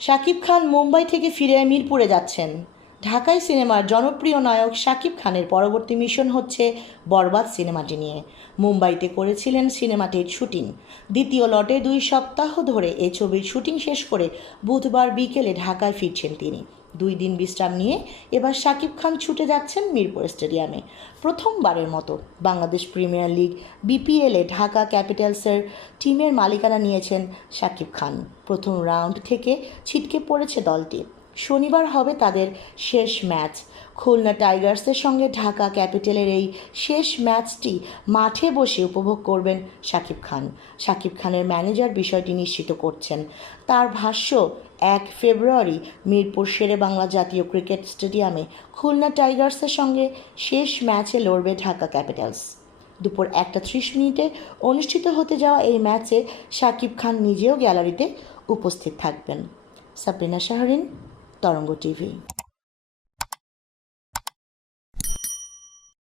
শাকিব খান মুম্বাই থেকে ফিরে মিরপুরে যাচ্ছেন। ঢাকায় সিনেমার জনপ্রিয় নায়ক শাকিব খানের পরবর্তী মিশন হচ্ছে বরবাদ সিনেমাটি নিয়ে। মুম্বাইতে করেছিলেন সিনেমাটির শুটিং। দ্বিতীয় লটে 2 সপ্তাহ ধরে এই ছবির শুটিং শেষ করে বুধবার বিকেলে ঢাকায় ফিরছেন তিনি। 2 দিন বিশ্রাম নিয়ে এবার শাকিব খান ছুটে যাচ্ছেন মিরপুর স্টেডিয়ামে। প্রথমবারের মতো বাংলাদেশ প্রিমিয়ার লিগ বিপিএলে ঢাকা ক্যাপিটালসের টিমের মালিকানা নিয়েছেন শাকিব খান। প্রথম রাউন্ড থেকে ছিটকে পড়েছে দলটি। শনিবার হবে তাদের শেষ ম্যাচ। খুলনা টাইগার্সের সঙ্গে ঢাকা ক্যাপিটালের এই শেষ ম্যাচটি মাঠে বসে উপভোগ করবেন শাকিব খান। শাকিব খানের ম্যানেজার বিষয়টি নিশ্চিত করছেন। তার ভাষ্য, 1 ফেব্রুয়ারি মিরপুর শেরেবাংলা জাতীয় ক্রিকেট স্টেডিয়ামে খুলনা টাইগার্সের সঙ্গে শেষ ম্যাচে লড়বে ঢাকা ক্যাপিটালস। দুপুর 1:30 অনুষ্ঠিত হতে যাওয়া এই ম্যাচে শাকিব খান নিজেও গ্যালারিতে উপস্থিত থাকবেন। সাবরিনা শাহরিন, তরঙ্গ টিভি।